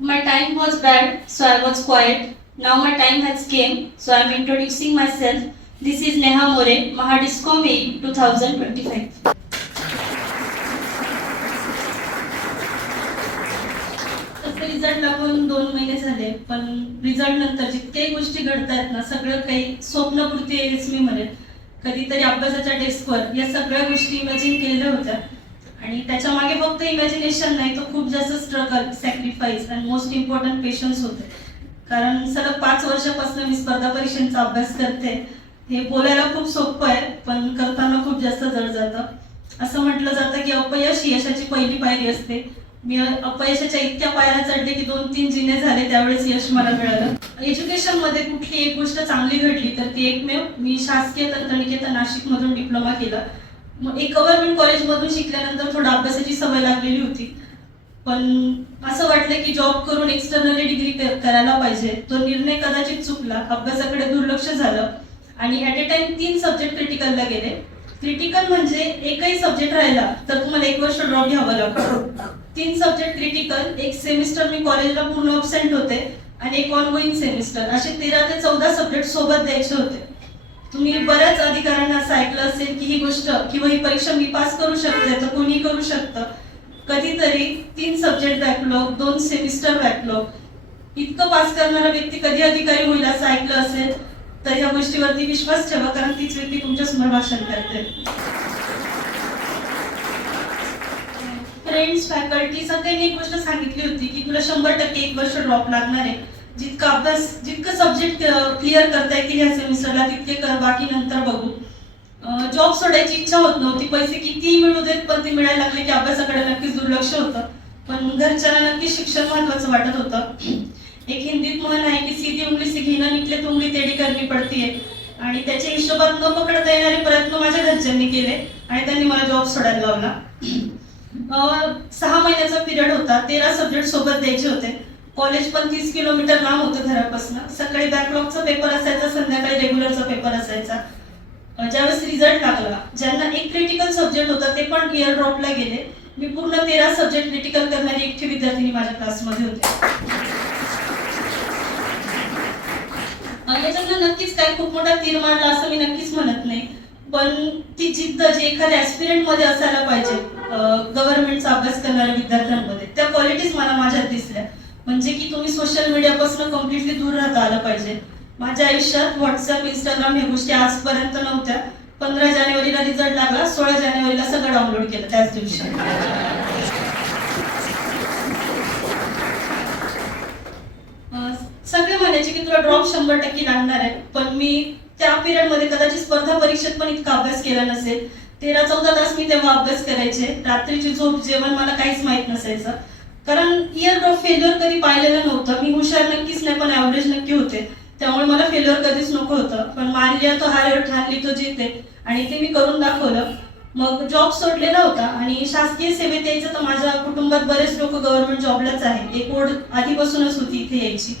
My time was bad, so I was quiet. Now my time has came, so I am introducing myself. This is Neha More, Mahadiscom AE 2025. तसं result लागून दोन महिने झाले पण result नंतर जितके गोष्टी घडतायत ना सगळं काही स्वप्नपूर्ती आहेच मी म्हणेन कधीतरी अभ्यासाच्या डेस्कवर या सगळ्या गोष्टी इमॅजिन केलेल्या होत्या आणि त्याच्यामागे फक्त इमॅजिनेशन नाही तर खूप जास्त स्ट्रगल सॅक्रिफाईस आणि मोस्ट इम्पॉर्टंट पेशन्स होते. कारण सलग पाच वर्षापासून मी स्पर्धा परीक्षांचा अभ्यास करते. हे बोलायला खूप सोपं आहे पण करताना खूप जास्त जड जातं. असं म्हटलं जातं की अपयश ही यशाची पहिली पायरी असते. मी अपयशाच्या इतक्या पायऱ्या चढले की दोन तीन जिने झाले त्यावेळेस यश मला मिळालं. एज्युकेशनमध्ये कुठली एक गोष्ट चांगली घडली तर ती एकमेव मी शासकीय तंत्रनिकेतन नाशिक मधून डिप्लोमा केला. एक गव्हर्नमेंट कॉलेजमधून शिकल्यानंतर थोडं अभ्यासाची सवय लागलेली होती. पण असं वाटलं की जॉब करून एक्सटर्नली डिग्री करायला पाहिजे. तो निर्णय कदाचित चुकला. अभ्यासाकडे दुर्लक्ष झालं. आणि ऍट अ टाइम तीन सब्जेक्ट क्रिटिकलला गेले. क्रिटिकल म्हणजे एकही सब्जेक्ट राहिला तर तुम्हाला एक वर्ष ड्रॉप घ्यावं लागतं. तीन सब्जेक्ट क्रिटिकल एक सेमिस्टर मी कॉलेजला पूर्ण अबसेंट होते आणि एक ऑनगोईंग सेमिस्टर असे तेरा ते चौदा सब्जेक्ट सोबत द्यायचे होते. तुम्ही बऱ्याच अधिकाऱ्यांना असं ऐकलं असेल की ही गोष्ट किंवा ही परीक्षा मी पास करू शकते तर कोणी करू शकतं? कधीतरी तीन सब्जेक्ट बॅकलॉग दोन सेमिस्टर बॅकलॉग इतकं पास करणारा व्यक्ती कधी अधिकारी होईल असं ऐकलं असेल तर ह्या गोष्टीवरती विश्वास ठेवा कारण तीच व्यक्ती तुमच्यासमोर भाषण करते. फ्रेंड्स फॅकल्टी सगळ्यांनी एक गोष्ट सांगितली होती की तुला शंभर टक्के एक वर्ष ड्रॉप लागणार आहे. जितका अभ्यास जितकं सब्जेक्ट क्लिअर करता येतील ह्या सेमिस्टरला तितके कर बाकी नंतर बघू. जॉब सोडायची इच्छा होत नव्हती. पैसे कितीही मिळू देत पण ते मिळायला लागले की अभ्यासाकडे नक्कीच दुर्लक्ष होतं. पण घरच्यांना नक्कीच शिक्षण महत्वाचं वाटत होतं. एक हिंदीत म्हण आहे की सीधी उंगली से घेणं निकले तर उंगली तेडी करणी पडतीये. आणि त्याच्या हिशोबात न पकडता येणारे प्रयत्न माझ्या घरच्यांनी केले आणि त्यांनी मला जॉब सोडायला लावला. सहा महिन्याचा पिरियड होता. तेरा सब्जेक्ट सोबत द्यायचे होते. कॉलेज पण तीस किलोमीटर लांब होतं घरापासून. सकाळी बॅकलॉगचा पेपर असायचा संध्याकाळी रेग्युलरचा पेपर असायचा. ज्यावेळेस रिझल्ट लागला ज्यांना एक क्रिटिकल सब्जेक्ट होता ते पण इयर ड्रॉपला गेले. मी पूर्ण तेरा सब्जेक्ट क्रिटिकल करणारी एकटी विद्यार्थिनी माझ्या क्लासमध्ये होते. याच्यातनं नक्कीच काय खूप मोठा तीर मारला असं मी नक्कीच म्हणत नाही. पण ती जिद्द जी एखाद्या ऍस्पिरंटमध्ये असायला पाहिजे गव्हर्नमेंटचा अभ्यास करणाऱ्या विद्यार्थ्यांमध्ये त्या क्वालिटीज मला माझ्यात दिसल्या. म्हणजे की तुम्ही सोशल मीडियापासून कम्प्लिटली दूर राहता आलं पाहिजे. माझ्या आयुष्यात व्हॉट्सअप इंस्टाग्राम ह्या गोष्टी आजपर्यंत नव्हत्या. पंधरा जानेवारीला रिझल्ट लागला सोळा जानेवारीला सगळं डाउनलोड केलं त्याच दिवशी. सगळे म्हणायचे की तुला ड्रॉप शंभर टक्के लागणार आहे पण मी त्या पिरियडमध्ये कदाचित स्पर्धा परीक्षेत पण इतका अभ्यास केला नसेल. तेरा चौदा तास मी तेव्हा अभ्यास करायचे. रात्रीची झोप जेवण मला काहीच माहीत नसायचं. कारण इयर फेल्युअर कधी पाहिलेलं नव्हतं. मी हुशार नक्कीच नाही पण ऍव्हरेज नक्की होते. त्यामुळे मला फेल्युअर कधीच नको होतं. पण मानलिया तो हायर ठाणली तो जिते आणि ते मी करून दाखवलं. मग जॉब सोडलेला होता आणि शासकीय सेवेत यायचं तर माझ्या कुटुंबात बरेच लोक गव्हर्नमेंट जॉबलाच आहेत. एक ओढ आधीपासूनच होती इथे यायची.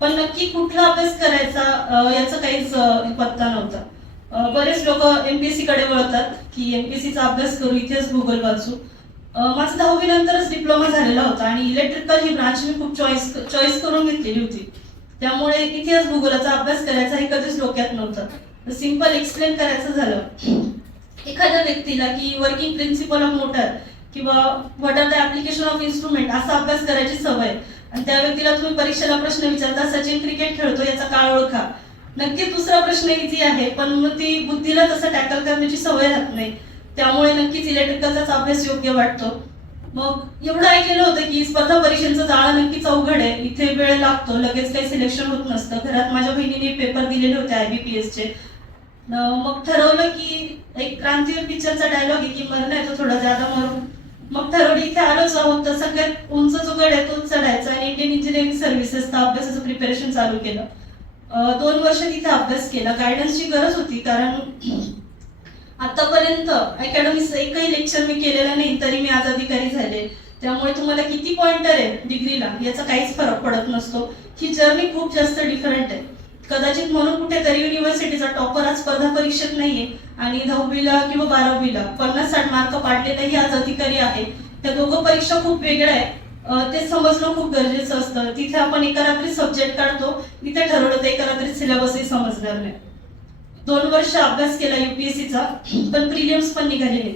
पण नक्की कुठला अभ्यास करायचा याचा काहीच पत्ता नव्हता. बरेच लोक एमपीएससी कडे वळतात की एमपीएससी चा अभ्यास करू इथेच भूगोल वाचू. माझं दहावी नंतरच डिप्लोमा झालेला होता आणि इलेक्ट्रिकल ही ब्रांच मी खूप चॉईस चॉईस करून घेतलेली होती. त्यामुळे इतिहास भूगोलाचा अभ्यास करायचा हे कधीच डोक्यात नव्हतं. सिंपल एक्सप्लेन करायचं झालं. एखाद्या व्यक्तीला की वर्किंग प्रिन्सिपल ऑफ मोटर किंवा what are the application of instrument असा अभ्यास करायची सवय. आणि त्या व्यक्तीला तुम्ही परीक्षेला प्रश्न विचारता सचिन क्रिकेट खेळतो याचा काळ ओळखा नक्की दुसरा प्रश्न इझी आहे पण मग ती बुद्धीला तसं टॅकल करण्याची सवय राहत नाही. त्यामुळे नक्कीच इलेक्ट्रिकलचाच अभ्यास योग्य वाटतो. मग एवढं ऐकलेलं होतं की स्पर्धा परीक्षेचं जाळं नक्कीच अवघड आहे. इथे वेळ लागतो. लगेच काही सिलेक्शन होत नसतं. घरात माझ्या बहिणीने पेपर दिलेले होते आयबीपीएस चे. मग ठरवलं की एक क्रांतीवीर पिक्चरचा डायलॉग आहे की मरण आहे तो थोडा ज्यादा मरून. मग ठरवलं इथे आलोच आहोत. तर सगळ्यात उंच जो गड आहे तो चढायचा आणि इंडियन इंजिनिअरिंग सर्व्हिसेसचा अभ्यासाचं प्रिपरेशन चालू केलं. दोन वर्ष तिथे अभ्यास केला. गायडन्सची गरज होती कारण आतापर्यंत अकॅडमी एकही लेक्चर मी केलेलं नाही तरी मी आज अधिकारी झाले. त्यामुळे तुम्हाला किती पॉइंटर आहे डिग्रीला याचा काहीच फरक पडत नसतो. ही जर्नी खूप जास्त डिफरंट आहे. कदाचित म्हणून कुठेतरी युनिव्हर्सिटीचा टॉपर आज स्पर्धा परीक्षेत नाहीये आणि दहावीला किंवा बारावीला पन्नास साठ मार्क पाडलेलाही आज अधिकारी आहे. त्या दोघं परीक्षा खूप वेगळ्या आहे ते समजणं खूप गरजेचं असतं. तिथे आपण एका रात्री सब्जेक्ट काढतो इथे ठरवलं तर एका रात्री सिलेबसही समजणार नाही. दोन वर्ष अभ्यास केला युपीएससीचा पण प्रिलियम्स पण निघालेले.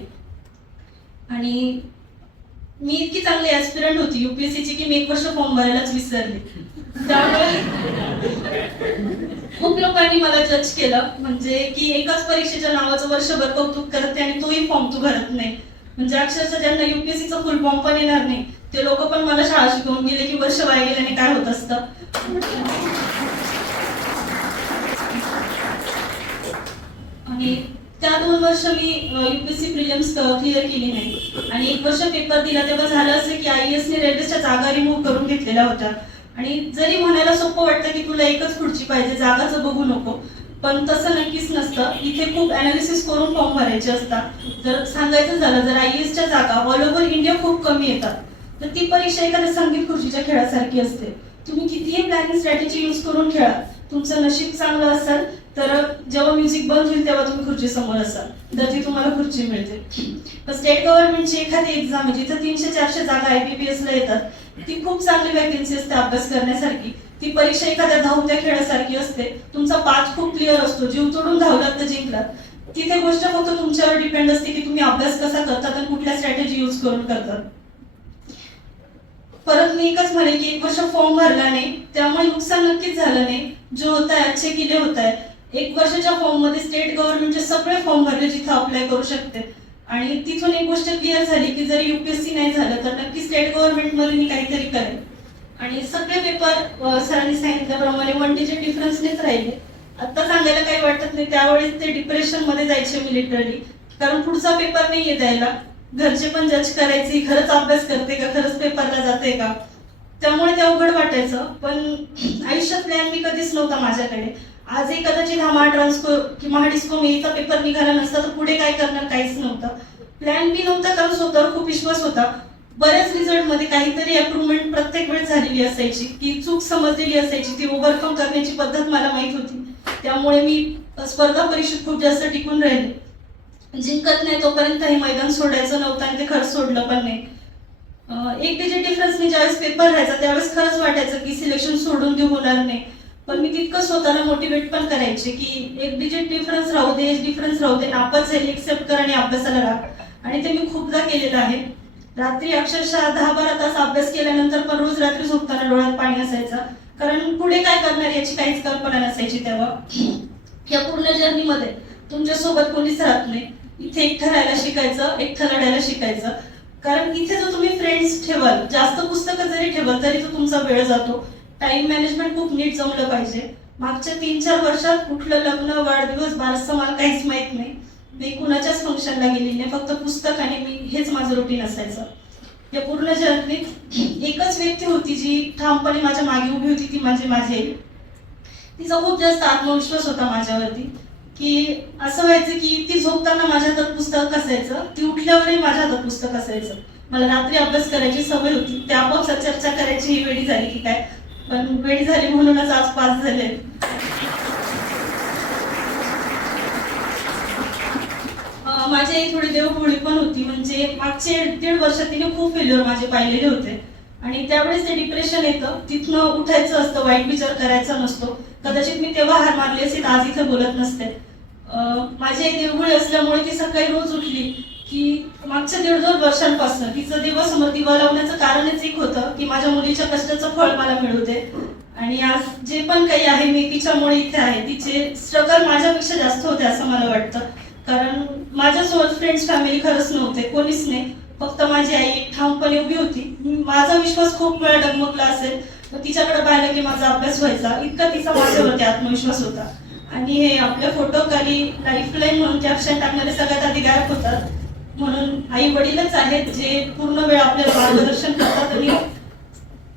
आणि मी इतकी चांगली ऍस्पिरंट होती युपीएससीची की मी एक वर्ष फॉर्म भरायलाच विसरले. त्यामुळे खूप लोकांनी मला जज केलं. म्हणजे की एकाच परीक्षेच्या नावाचं वर्षभर कौतुक करते आणि तोही फॉर्म तू भरत नाही. म्हणजे अक्षरशः ज्यांना युपीएससीचा फुल फॉर्म पण येणार नाही ते लोक पण मला शाळा शिकवून गेले की वर्ष वाया गेल्याने काय होत असतं? आणि त्या दोन वर्ष मी युपीएससी प्रिलिम्स क्लिअर केली नाही. आणि एक वर्ष पेपर दिला तेव्हा झालं असं की आय ने रेल्वेच्या जागा रिमूव्ह करून घेतलेल्या होत्या. आणि जरी म्हणायला सोपं वाटतं की तुला एकच खुर्ची पाहिजे जागाचं बघू नको पण तसं नक्कीच नसतं. इथे खूप अनालिसिस करून फॉर्म भरायचे असतात. जर सांगायचं झालं जर आय एसच्या जागा ऑल ओव्हर इंडिया खूप कमी येतात तर ती परीक्षा एखाद्या संगीत खुर्चीच्या खेळासारखी असते. तुम्ही कितीही प्लॅनिंग स्ट्रॅटेजी यूज करून खेळा तुमचं नशीब चांगलं असेल तर जेव्हा म्युझिक बंद होईल तेव्हा तुम्ही खुर्ची समोर असाल. तर ती तुम्हाला खुर्ची मिळते. तर स्टेट गव्हर्नमेंटची एखादी एक्झाम आहे जिथं तीनशे चारशे जागा आयबीपीएस ला येतात ती खूप चांगली वॅकन्सी असते अभ्यास करण्यासारखी. ती परीक्षा एखाद्या धावत्या खेळासारखी असते. तुमचा पाच खूप क्लिअर असतो जीव तोडून धावलात तर जिंकलात. तिथे गोष्ट फक्त तुमच्यावर डिपेंड असते की तुम्ही अभ्यास कसा करतात आणि कुठल्या स्ट्रॅटेजी यूज करून करतात परत मी एकच म्हणे की एक वर्ष फॉर्म भरला नाही त्यामुळे नुकसान नक्कीच झालं नाही. जो होत आहे अच्छे किले होत आहे. एक वर्षाच्या फॉर्ममध्ये स्टेट गव्हर्नमेंटचे सगळे फॉर्म भरले जिथे अप्लाय करू शकते. आणि तिथून एक गोष्ट क्लिअर झाली की जर युपीएससी नाही झालं तर नक्की स्टेट गव्हर्नमेंटमध्ये मी काहीतरी करेन. आणि सगळे पेपर सरांनी सांगितल्याप्रमाणे वन डिजिट डिफरन्सनेच राहिले. आता सांगायला काही वाटत नाही त्यावेळेस ते डिप्रेशनमध्ये जायचे मी लिटरली कारण पुढचा पेपर नाहीये द्यायला. घरचे पण जज करायचे खरंच अभ्यास करते का खरंच पेपरला जाते का? त्यामुळे ते अवघड वाटायचं. पण आयुष्यात प्लॅन मी कधीच नव्हता माझ्याकडे. आजही कदाचित हा महाट्रान्सको की महाडिस्को मीचा पेपर निघाला नसता तर पुढे काय करणार? काहीच नव्हतं. प्लॅन बी नव्हता कारण स्वतःवर? खूप विश्वास होता. बऱ्याच रिझल्टमध्ये काहीतरी अप्रुव्हमेंट प्रत्येक वेळ झालेली असायची. की चूक समजलेली असायची. ती ओव्हरकम करण्याची पद्धत मला माहीत होती. त्यामुळे मी स्पर्धा परीक्षेत खूप जास्त टिकून राहिले. जिंकत नाही तोपर्यंत हे मैदान सोडायचं नव्हतं आणि ते खरंच सोडलं पण नाही. एक डिजिट मी ज्यावेळेस पेपर राहायचा त्यावेळेस खरंच वाटायचं की सिलेक्शन सोडून देऊ होणार नाही. पण मी तितकं स्वतःला मोटिवेट पण करायचे की एक डिजिट डिफरन्स राहू दे एज डिफरन्स राहू दे नापास आहे एक्सेप्ट कर आणि अभ्यासाला राहा. आणि ते मी खूपदा केलेलं आहे. रात्री अक्षरशः दहा बारा तास अभ्यास केल्यानंतर पण रोज रात्री झोपताना डोळ्यात पाणी असायचं. कारण पुढे काय करणार याची काहीच कल्पना नसायची तेव्हा. या पूर्ण जर्नीमध्ये तुमच्यासोबत कोणीच राहत नाही. इथे एक ठरायला शिकायचं एक लढायला शिकायचं. कारण इथे जर तुम्ही फ्रेंड्स ठेवाल जास्त पुस्तकं जरी ठेवाल तरी तो तुमचा वेळ जातो. टाइम मॅनेजमेंट खूप नीट जमलं पाहिजे. मागच्या तीन चार वर्षात कुठलं लग्न वाढदिवस बारसं मला काहीच माहीत नाही. मी कुणाच्याच फंक्शनला गेली नाही. फक्त पुस्तक आणि मी हेच माझं रुटीन असायचं. या पूर्ण जर्नीत एकच व्यक्ती होती जी ठामपणे माझ्या मागे उभी होती ती म्हणजे माझी आई. तिचा खूप जास्त आत्मविश्वास होता माझ्यावरती. की असं व्हायचं की ती झोपताना माझ्या हातात पुस्तक असायचं ती उठल्यावरही माझ्या हातात पुस्तक असायचं. मला रात्री अभ्यास करायची सवय होती त्या चर्चा करायची ही वेळी झाली की काय? पण वेळी झाली म्हणूनच आज पास झाले. अं, माझी थोडी देवभोळी पण होती म्हणजे मागचे दीड वर्ष तिने खूप फेल्युअर माझे पाहिलेले होते. आणि त्यावेळेस ते डिप्रेशन येतं तिथनं उठायचं असतं वाईट विचार करायचा नसतो. कदाचित मी तेव्हा हार मारली असेल आज इथे बोलत नसते. माझी आई देवगुळी असल्यामुळे ती सकाळी रोज उठली की मागच्या दीड दोन वर्षांपासून तिचं देवासमोर दिवा लावण्याचं कारणच एक होतं की माझ्या मुलीच्या कष्टाचं फळ मला मिळू दे आणि आज जे पण काही आहे मी तिच्यामुळे इथे आहे तिचे स्ट्रगल माझ्यापेक्षा जास्त होते असं मला वाटतं. कारण माझ्यासोबत फ्रेंड्स फॅमिली खरंच नव्हते कोणीच नाही. फक्त माझी आई एक ठामपणे उभी होती. माझा विश्वास खूप वेळा डगमगला असेल तिच्याकडे पाहिलं की माझा अभ्यास व्हायचा. इतका तिचा माझ्यावरती आत्मविश्वास होता. आणि हे आपल्या फोटो खाली लाईफलाईन म्हणून कॅप्शन टाकणारे सगळ्यात आधी गायब होतात. म्हणून आई वडीलच आहेत जे पूर्ण वेळ आपल्याला मार्गदर्शन करतात आणि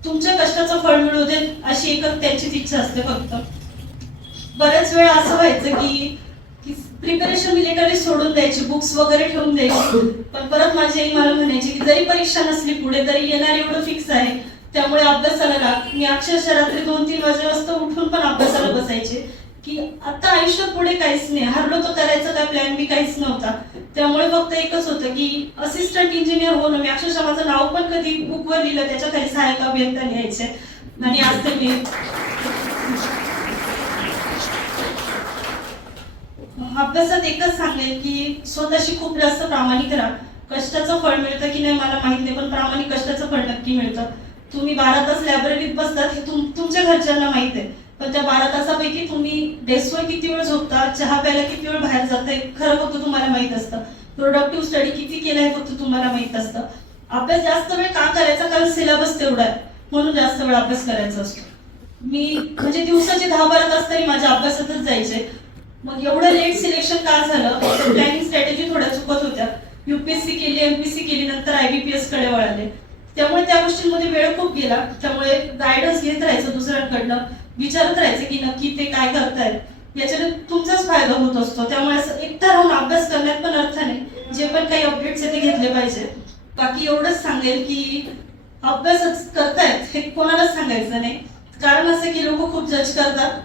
तुमच्या कष्टाचं फळ मिळू देत अशी एकच त्यांचीच इच्छा असते फक्त. बऱ्याच वेळा असं व्हायचं की प्रिपरेशन रिलेटेड सोडून द्यायची बुक्स वगैरे ठेवून द्यायची. पण परत माझी आई मला म्हणायची की जरी परीक्षा नसली पुढे तरी येणार एवढं फिक्स आहे. त्यामुळे अभ्यासाला लाग मी अक्षरशः रात्री दोन तीन वाजेवाजता उठून पण अभ्यासाला बसायचे. की आता आयुष्यात पुढे काहीच नाही. हरलो तर करायचं काय? प्लॅन बी काहीच नव्हता. त्यामुळे फक्त एकच होतं की असिस्टंट इंजिनियर होणं. मी अक्षरशः माझं नाव पण कधी बुकवर लिहिलं त्याच्याखाली सहाय्यक अभियंता लिहायचे. आणि आज ते मी अभ्यासात एकच सांगेल की स्वतःशी खूप जास्त प्रामाणिक राहा. कष्टाचं फळ मिळतं की नाही मला माहीत नाही पण प्रामाणिक कष्टाचं फळ नक्की मिळतं. तुम्ही बारा तास लायब्ररीत बसतात हे तुम तुमच्या घरच्यांना माहीत आहे. पण त्या बारा तासापैकी तुम्ही डेस्कवर किती वेळ झोपता चहा प्यायला किती वेळ बाहेर जाताय खरं फक्त तुम्हाला माहीत असतं. प्रोडक्टिव्ह स्टडी किती केला हे फक्त तुम्हाला माहीत असतं. अभ्यास जास्त वेळ का करायचा? कारण सिलेबस तेवढा आहे. म्हणून जास्त वेळ अभ्यास करायचा असतो. मी म्हणजे दिवसाचे दहा बारा तास तरी माझ्या अभ्यासातच जायचे. मग एवढं लेट सिलेक्शन का झालं? प्लॅनिंग स्ट्रॅटेजी थोड्या चुकत होत्या. युपीएससी केली एमपीसी केली नंतर आयबीपीएसकडे वळाले. त्यामुळे त्या गोष्टींमध्ये वेळ खूप गेला. त्यामुळे गायडन्स घेत राहायचं दुसऱ्यांकडनं. विचारत राहायचं की नक्की ते काय करतायत. याच्याने तुमचाच फायदा होत असतो. त्यामुळे असं एकटा राहून अभ्यास करण्यात पण अर्थ नाही. जे पण काही अपडेट्स आहे ते घेतले पाहिजे. बाकी एवढंच सांगेल की अभ्यासच करतायत हे कोणालाच सांगायचं नाही. कारण असं की लोक खूप जज करतात.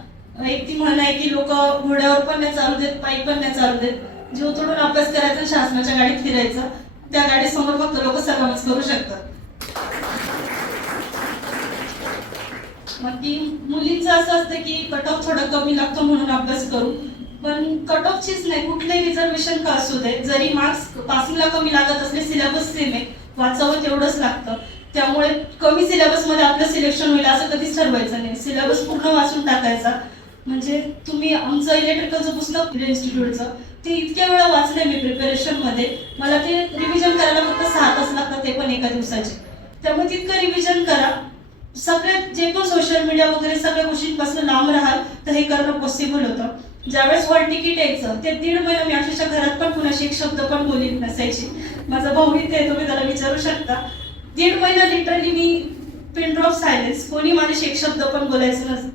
एक ती म्हण आहे की लोक घोड्यावर पण नाही चालू देत पायी पण नाही चालू देत. जीव तोडून अभ्यास करायचा शासनाच्या गाडीत फिरायचं. त्या गाडीसमोर फक्त लोक सलामच करू शकतात. मग की मुलींचं असं असतं की कट ऑफ थोडं कमी लागतो म्हणून अभ्यास करू. पण कट ऑफचीच नाही कुठलंही रिझर्वेशन का असू दे जरी मार्क्स पासिंगला कमी लागत असले सिलेबस सेम आहे. वाचावं तेवढंच लागतं. त्यामुळे कमी सिलेबसमध्ये आपलं सिलेक्शन होईल असं कधीच ठरवायचं नाही. सिलेबस पूर्ण वाचून टाकायचा. म्हणजे तुम्ही आमचं इलेक्ट्रिकलचं पुस्तक इन्स्टिट्यूटचं ते इतक्या वेळा वाचलंय मी प्रिपरेशनमध्ये. मला ते रिव्हिजन करायला फक्त सहा तास लागतात ते पण एका दिवसाचे. त्यामुळे तितकं रिव्हिजन करा. सगळे जे पण सोशल मीडिया वगैरे सगळ्या गोष्टींपासून लांब राहाल तर हे करणं पॉसिबल होतं. ज्यावेळेस हॉल तिकीट यायचं ते दीड महिना मी अक्षरशः घरात पण कुणाशी एक शब्द पण बोलीत नसायची. माझा भाऊ इथे आहे, तुम्ही त्याला विचारू शकता. दीड महिना लिटरली मी पिनड्रॉप सायलेन्स कोणी माझ्याशी एक शब्द पण बोलायचं नस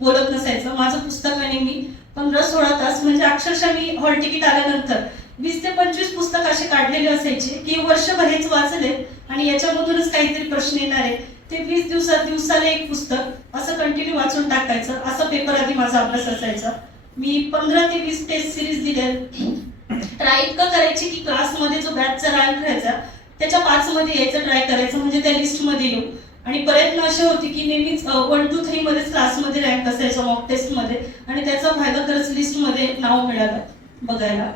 बोलत नसायचं. माझं पुस्तक आणि मी पंधरा सोळा तास म्हणजे अक्षरशः मी हॉल तिकीट आल्यानंतर वीस ते पंचवीस पुस्तक असे काढलेले असायचे की वर्षभर हेच वाचले आणि याच्यामधूनच काहीतरी प्रश्न येणार आहे. ते वीस दिवसात दिवसाला एक पुस्तक असं कंटिन्यू वाचून टाकायचं असं पेपर आधी माझा अभ्यास असायचा. मी पंधरा ते वीस टेस्ट सिरीज दिल्या. ट्राय इतकं करायची की क्लासमध्ये जो बॅचचा रँक राहायचा त्याच्या पाच मध्ये यायचं ट्राय करायचं म्हणजे त्या लिस्टमध्ये येऊ. आणि प्रयत्न असे होते की नेहमीच वन टू थ्री मध्येच क्लासमध्ये रँक असायचा मॉक टेस्टमध्ये आणि त्याचा फायदा खरंच लिस्टमध्ये नाव मिळालं बघायला.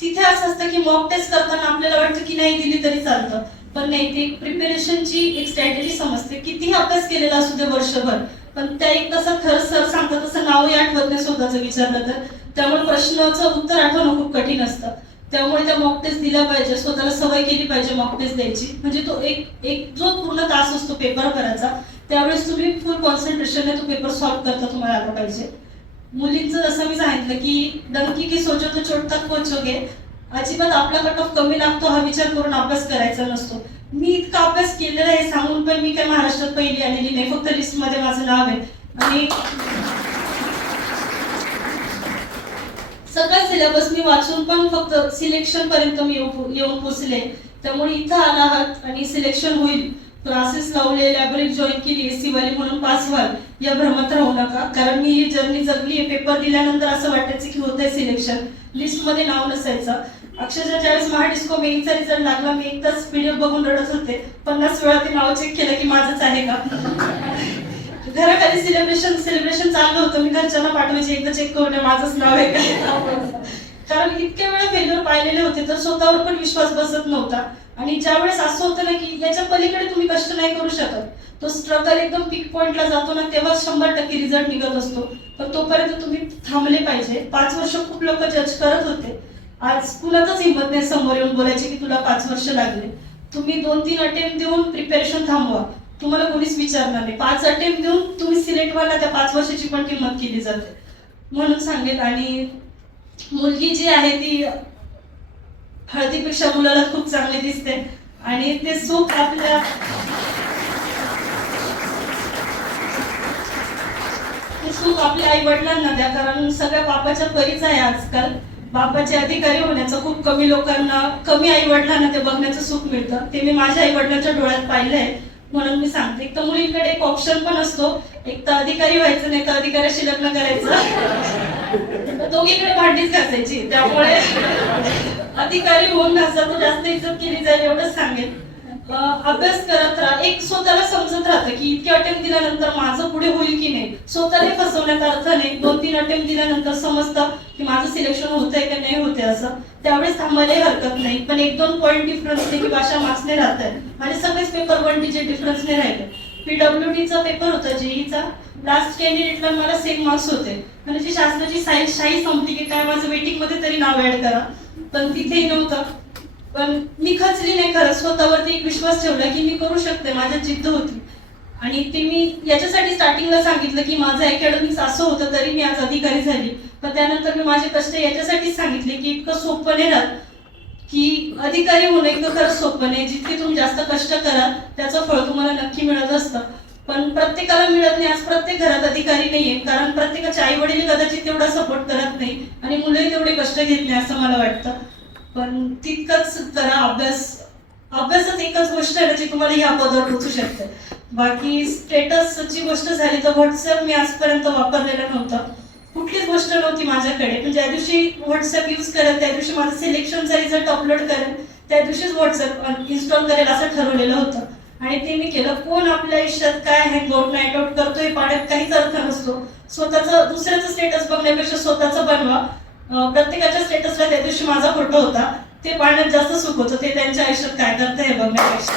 तिथे असं असतं की मॉक टेस्ट करताना आपल्याला वाटतं की नाही दिली तरी चालतं. पण नाही ते प्रिपेरेशनची एक स्ट्रॅटेजी समजते. कितीही अभ्यास केलेला असू दे वर्षभर पण त्या एक तसं खरं सर सांगतात तसं नावही आठवत नाही स्वतःचं विचारलं तर. त्यामुळे प्रश्नाचं उत्तर आठवणं खूप कठीण असतं. त्यामुळे त्या मॉक टेस्ट दिल्या पाहिजे स्वतःला सवय केली पाहिजे मॉक टेस्ट द्यायची. म्हणजे तो एक एक जो पूर्ण तास असतो पेपर करायचा त्यावेळेस तुम्ही फुल कॉन्सन्ट्रेशनने तो पेपर सॉल्व्ह करता तुम्हाला आला पाहिजे. मुलींचं जसं मी सांगितलं की डंकी की सोचो तो कोच तक पोचोगे अजिबात आपला कट ऑफ कमी लागतो हा विचार करून अभ्यास करायचा नसतो. मी इतका अभ्यास केलेला आहे सांगून पण मी काय महाराष्ट्रात पहिली आलेली नाही. फक्त लिस्टमध्ये माझं नाव आहे. आणि सगळा सिलेबस मी वाचून पण फक्त सिलेक्शन पर्यंत मी येऊन पोचले. त्यामुळे इथं आला आहात आणि सिलेक्शन होईल. क्लासेस लावले लायब्ररी जॉईन केली एसी वाली म्हणून पास व्हाल. या भ्रमात राहू नका. कारण मी ही जर्नी जगली आहे पेपर दिल्यानंतर असं वाटायचं की होतंय सिलेक्शन लिस्टमध्ये नाव नसायचं. अक्षरशः ज्यावेळेस महाडिस्को मेनचा रिझल्ट लागला मी एक व्हिडिओ बघून रडत होते. पन्नास वेळा ते नाव चेक केलं की माझंच आहे का? घराखाली सेलिब्रेशन सेलिब्रेशन चाललं होतं. मी घरच्यांना पाठवायचे एकदा चेक करून माझंच नाव आहे का? कारण इतके वेळा फेल्युअर पाहिलेले होते तर स्वतःवर पण विश्वास बसत नव्हता. आणि ज्या वेळेस असं होतं ना की याच्या पलीकडे तुम्ही कष्ट नाही करू शकत तो स्ट्रगल एकदम पिक पॉइंटला जातो ना तेव्हा शंभर टक्के रिझल्ट निघत असतो. पण तोपर्यंत तुम्ही थांबले पाहिजे. पाच वर्ष खूप लोक जज करत होते. आज कुणाचाच हिंमत नाही समोर येऊन बोलायचे की तुला पाच वर्ष लागले. तुम्ही दोन तीन अटेम्प्ट देऊन प्रिपरेशन थांबवा. तुम्हाला कोणीच विचारणार नाही. पाच अटेम्प्ट देऊन तुम्ही सिलेक्ट व्हायला त्या पाच वर्षाची पण किंमत केली जाते. म्हणून सांगेल आणि मुलगी जी आहे ती हळदीपेक्षा मुलाला खूप चांगली दिसते. आणि ते सुख आपल्या ते सुख आपल्या आई वडिलांना द्या. कारण सगळ्या बापाच्या परीच आहे आजकाल. बापाचे अधिकारी होण्याचं खूप कमी लोकांना कमी आई वडिलांना ते बघण्याचं सुख मिळतं. ते मी माझ्या आई वडिलांच्या डोळ्यात पाहिलंय. म्हणून मी सांगते एक तर मुलींकडे एक ऑप्शन पण असतो. एक तर अधिकारी व्हायचं नाही तर अधिकाऱ्याशी लग्न करायचं. दोघीकडे भांडीच घासायची. त्यामुळे अधिकारी होऊन घासा तर जास्त इज्जत केली जाईल एवढंच सांगेल अभ्यास करत राहा. एक स्वतःला समजत राहतं की इतके अटेम्प्ट दिल्यानंतर माझं पुढे होईल की नाही? स्वतःला फसवण्याचा अर्थ नाही. दोन तीन अटेम्प्ट दिल्यानंतर समजतं की माझं सिलेक्शन होतंय का नाही होते असं. त्यावेळेस थांबायलाही हरकत नाही. पण एक दोन पॉईंट डिफरन्स की भाषा मार्क्सने राहत. आहे माझे सगळेच पेपर वन चे डिफरन्सने राहिले. पीडब्ल्यू डीचा पेपर होता जेईचा लास्ट कॅन्डिडेटला मला सेम मार्क्स होते. म्हणजे जी शासनाची शाही संपली की काय माझं वेटिंगमध्ये तरी नाव ऍड करा. पण तिथेही नव्हतं. पण मी खचली नाही खरं. स्वतःवरती एक विश्वास ठेवला की मी करू शकते. माझ्यात जिद्द होती. आणि ते मी याच्यासाठी स्टार्टिंगला सांगितलं की माझं अकॅडमिक्स असं होतं तरी मी आज अधिकारी झाली. पण त्यानंतर मी माझे कष्ट याच्यासाठीच सांगितले की इतकं सोपं नाही राहत. की अधिकारी होणं इतकं खरंच सोपं नाही. जितके तुम्ही जास्त कष्ट कराल त्याचं फळ तुम्हाला नक्की मिळत असतं. पण प्रत्येकाला मिळत नाही. आज प्रत्येक घरात अधिकारी नाहीये. कारण प्रत्येकाच्या आई वडील कदाचित तेवढा सपोर्ट करत नाही. आणि मुलंही तेवढे कष्ट घेत नाही असं मला वाटतं. पण तितकंच करा अभ्यास अभ्यासात एकच गोष्ट आहे ना जी तुम्हाला ह्या पदावर पोचू शकते. बाकी स्टेटसची गोष्ट झाली तर व्हॉट्सअप मी आजपर्यंत वापरलेलं नव्हतं. कुठलीच गोष्ट नव्हती माझ्याकडे. पण ज्या दिवशी व्हॉट्सअप यूज करेल त्या दिवशी माझं सिलेक्शनचा रिझल्ट अपलोड करेल त्या दिवशीच व्हॉट्सअप इन्स्टॉल करेल असं ठरवलेलं होतं. आणि ते मी केलं. कोण आपल्या आयुष्यात काय हँग आउट नाईट आउट करतोय पाण्यात काहीच अर्थ नसतो. स्वतःचा दुसऱ्याचं स्टेटस बघण्यापेक्षा स्वतःचं बनवा. प्रत्येकाच्या स्टेटसला त्या दिवशी माझा फोटो होता. ते पाहण्यात जास्त सुख होतं. ते त्यांच्या आयुष्यात काय करतं हे बघण्यापेक्षा.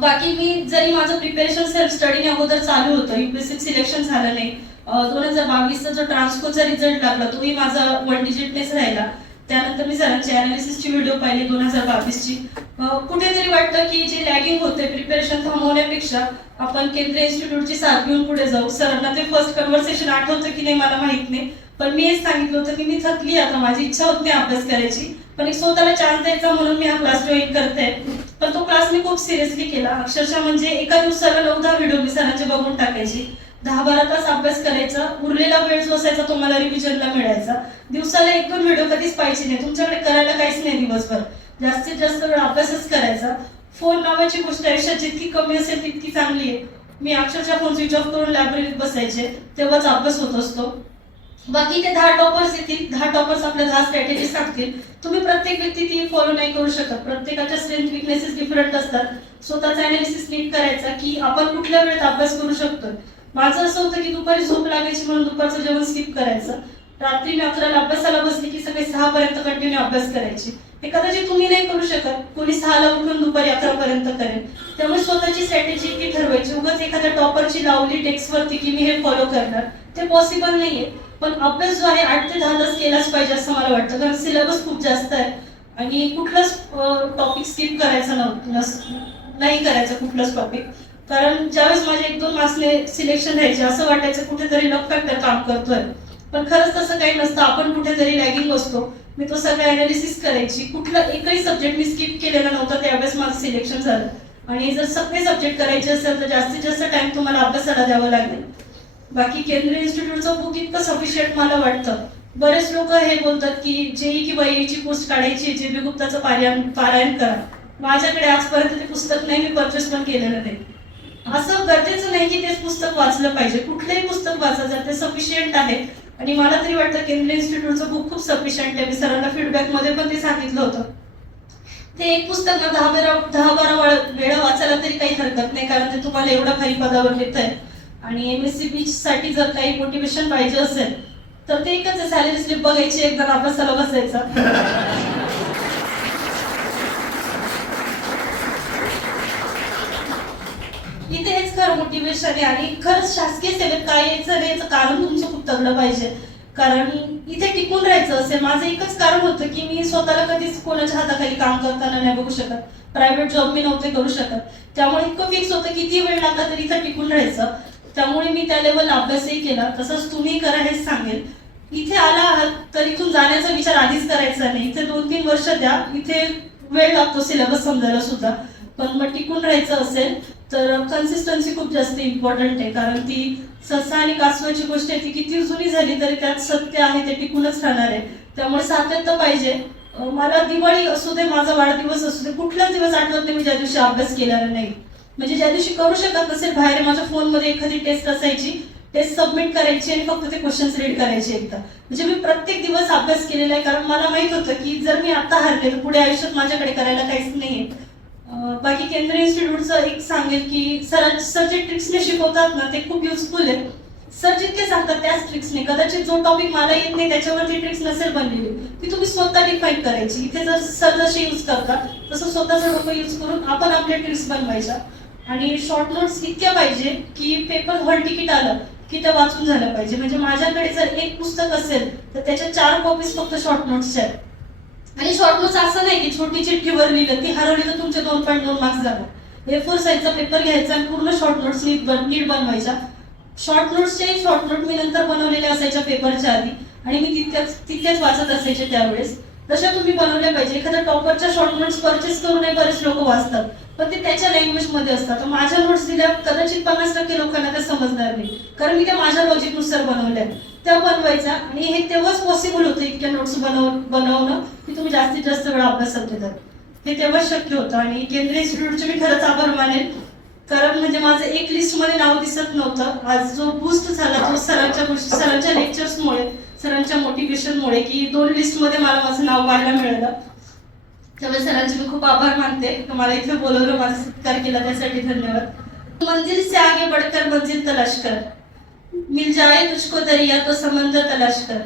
बाकी मी जरी माझं प्रिपरेशन सेल्फ स्टडीने अगोदर चालू होतं युपीएससी सिलेक्शन झालं नाही. दोन हजार बावीसचा जो ट्रान्सकोचा रिझल्ट लागला तोही माझा वन डिजिटनेच राहिला. त्यानंतर मी सरांची अनालिसिसची व्हिडिओ पाहिली दोन हजार बावीसची. कुठेतरी वाटतं की जे लॅगिंग होते प्रिपरेशन थांबवण्यापेक्षा आपण केंद्रीय इन्स्टिट्यूटची साथ घेऊन पुढे जाऊ. सरांना ते फर्स्ट कन्व्हर्सेशन आठवतं की नाही मला माहीत नाही. पण मी हेच सांगितलं होतं की मी थकली आता माझी इच्छा होत नाही अभ्यास करायची. पण एक स्वतःला चान्स द्यायचा म्हणून मी हा क्लास जॉईन करते. पण तो क्लास मी खूप सिरियसली केला. अक्षरशः म्हणजे एका दिवसाला नऊ दहा व्हिडिओ मी सरांचे बघून टाकायची. दहा बारा तास अभ्यास करायचा उरलेला वेळ जो असायचा तो मला रिव्हिजनला मिळायचा. दिवसाला एक दोन व्हिडिओ कधीच पाहिजे नाही. तुमच्याकडे करायला काहीच नाही दिवसभर. जास्तीत जास्त वेळ अभ्यासच करायचा. फोन नावाची गोष्ट आयुष्यात जितकी कमी असेल तितकी चांगली आहे. मी अक्षरशः फोन स्विच ऑफ करून लायब्ररीत बसायचे. तेव्हाच अभ्यास होत असतो. बाकी ते दहा टॉपर्स येतील. दहा टॉपर्स आपल्या दहा स्ट्रॅटेजी सांगतील. तुम्ही प्रत्येक व्यक्ती ती फॉलो नाही करू शकत. प्रत्येकाच्या स्ट्रेंथ विकनेसेस डिफरंट असतात. स्वतःचा अनालिसिस नीट करायचा की आपण कुठल्या वेळेत अभ्यास करू शकतो माझं असं होतं की दुपारी झोप लागायची म्हणून दुपारचं जेवण स्किप करायचं. रात्री मी अकराला अभ्यासाला बसली की सकाळी सहा पर्यंत कंटिन्यू अभ्यास करायची. हे कदाचित तुम्ही नाही करू शकत. कोणी सहाला उठून दुपारी अकरा पर्यंत करेल. त्यामुळे स्वतःची स्ट्रॅटेजी की ठरवायची. उगाच एखाद्या टॉपरची लावली टेक्स्टवरती की मी हे फॉलो करणार. ते पॉसिबल नाहीये. पण अभ्यास जो आहे आठ ते दहा तास केलाच पाहिजे असं मला वाटतं. कारण सिलेबस खूप जास्त आहे. आणि कुठलाच टॉपिक स्किप करायचा नव्हतं नाही करायचं कुठलंच टॉपिक कारण ज्यावेळेस माझे एक दोन मार्क्सने सिलेक्शन द्यायचे असं वाटायचं कुठेतरी लक फॅक्टर काम करतोय. पण खरंच तसं काही नसतं. आपण कुठेतरी लॅगिंग असतो मी तो सगळं अनालिसिस करायची. कुठला एकही सब्जेक्ट मी स्किप केलेला नव्हता त्यावेळेस माझं सिलेक्शन झालं. आणि जर सगळे सब्जेक्ट करायचे असेल तर जास्तीत जास्त टाइम तुम्हाला अभ्यासाला द्यावा लागेल. बाकी केंद्रीय इन्स्टिट्यूटचं बुक इतकं सफिशियंट मला वाटतं. बरेच लोक हे बोलतात की जेई किंवा ईची पोस्ट काढायची जे बी गुप्ताचं पारायण पारायण करा. माझ्याकडे आजपर्यंत ते पुस्तक नाही मी परचेस पण केलेलं नाही. असं गरजेचं नाही की तेच पुस्तक वाचलं पाहिजे. कुठलंही पुस्तक वाचायचं ते सफिशियंट आहे. आणि मला तरी वाटतं केंद्रीय इन्स्टिट्यूटचं बुक खूप सफिशियंट आहे. मी सरांना फीडबॅकमध्ये पण ते सांगितलं होतं. ते एक पुस्तक ना दहा बारा दहा बारा वेळा- वाचायला तरी काही हरकत नाही कारण ते तुम्हाला एवढं भारी पदावर नेत आहे आणि एम एस सी बी साठी जर काही मोटिवेशन पाहिजे असेल तर ते एकच आहे सॅलरी स्लिप बघायची एकदा अभ्यासाला बसायचा. फार मोटिवेशन आहे आणि खरंच शासकीय सेवेत काय यायचं नाही याचं कारण तुमचं खूप तगलं पाहिजे. कारण इथे टिकून राहायचं असेल माझं एकच कारण होतं की मी स्वतःला कधीच कोणाच्या हाताखाली काम करताना नाही बघू शकत. प्रायव्हेट जॉब मी नव्हते करू शकत. त्यामुळे इतकं फिक्स होतं किती वेळ लागला तरी इथं टिकून राहायचं. त्यामुळे मी त्या लेवल अभ्यासही केला. तसंच तुम्ही करा हेच सांगेल. इथे आला आहात तर इथून जाण्याचा विचार आधीच करायचा नाही. इथे दोन तीन वर्ष द्या. इथे वेळ लागतो सिलेबस समजायला सुद्धा. पण मग टिकून राहायचं असेल तर कन्सिस्टन्सी खूप जास्त इम्पॉर्टंट आहे. कारण ती ससा आणि कासवाची गोष्ट आहे ती किती जुनी झाली तरी त्यात सत्य आहे ते टिकूनच राहणार आहे. त्यामुळे सातत्य पाहिजे. मला दिवाळी असू दे माझा वाढदिवस असू दे कुठलाच दिवस आठवत नाही मी ज्या दिवशी अभ्यास केलेला नाही. म्हणजे ज्या दिवशी करू शकत नसेल बाहेर माझ्या फोनमध्ये एखादी टेस्ट असायची टेस्ट सबमिट करायची आणि फक्त ते क्वेश्चन्स रीड करायचे एकदा. म्हणजे मी प्रत्येक दिवस अभ्यास केलेला आहे कारण मला माहीत होतं की जर मी आता हरले तर पुढे आयुष्यात माझ्याकडे करायला काहीच नाहीये. बाकी केंद्रीय इन्स्टिट्यूटचं एक सांगेल की सर सर जे ट्रिक्सने शिकवतात ना ते खूप युजफुल आहेत. सर जितके सांगतात त्याच ट्रिक्सने कदाचित जो टॉपिक मला येत नाही त्याच्यावरती ट्रिक्स नसेल बनलेली. ती तुम्ही स्वतः डिफाईन करायची. इथे जर सर जसे यूज करतात तसं स्वतःचं डोकं यूज करून आपण आपल्या ट्रिक्स बनवायच्या. आणि शॉर्ट नोट्स इतक्या पाहिजे की पेपर हॉल तिकीट आलं की ते वाचून झालं पाहिजे. म्हणजे माझ्याकडे जर एक पुस्तक असेल तर त्याच्या चार कॉपीज फक्त शॉर्ट नोट्सच्या आहेत. आणि शॉर्ट नोट्स असं नाही की छोटी चिठ्ठीवर लिहिलं ती हरवली तर तुमचे दोन पॉईंट दोन मार्क्स जाणार हे फोर साईजचा पेपर घ्यायचा आणि पूर्ण शॉर्ट नोट्स नीट बन- नीट बनवायच्या. शॉर्ट नोट्सचे शॉर्ट नोट मी नंतर बनवलेले असायच्या पेपरच्या आधी आणि मी तितक्याच तितक्याच वाचत असायचे त्यावेळेस. तशा तुम्ही बनवल्या पाहिजे. एखाद्या टॉपरच्या शॉर्ट नोट्स परचेस करूनही बरेच लोक वाचतात. पण ते त्याच्या लँग्वेजमध्ये असतात. तर माझ्या नोट्स दिल्या कदाचित पन्नास टक्के लोकांना त्या समजणार नाही. कारण मी त्या माझ्या लॉजिकनुसार बनवल्या. आहेत. त्या बनवायच्या आणि हे तेव्हाच पॉसिबल होतं इतक्या नोट्स बनव बनवणं की तुम्ही जास्तीत जास्त वेळ अभ्यासात घेतात हे तेव्हाच शक्य होतं. आणि केंद्रीय इन्स्टिट्यूटचे मी खरंच आभार मानेल कारण म्हणजे माझं एक लिस्टमध्ये नाव दिसत नव्हतं. आज जो बूस्ट झाला तो सरांच्या गोष्टी सरांच्या लेक्चर्समुळे सरांच्या मोटिवेशनमुळे की दोन लिस्टमध्ये मला माझं नाव पाहायला मिळालं. त्यामुळे सरांचे मी खूप आभार मानते. मला इथे बोलवलं माझा सत्कार केला. त्यासाठी धन्यवाद. मंजिल से आगे बढ़कर मंजिल तलाश कर. मिल जाए तुझको दरिया तो समंदर तलाश कर।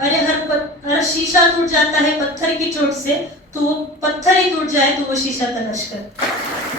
अरे हर पत, हर शीशा टूट जाता है पत्थर की चोट से तो वो पत्थर ही टूट जाए तो वो शीशा तलाश कर।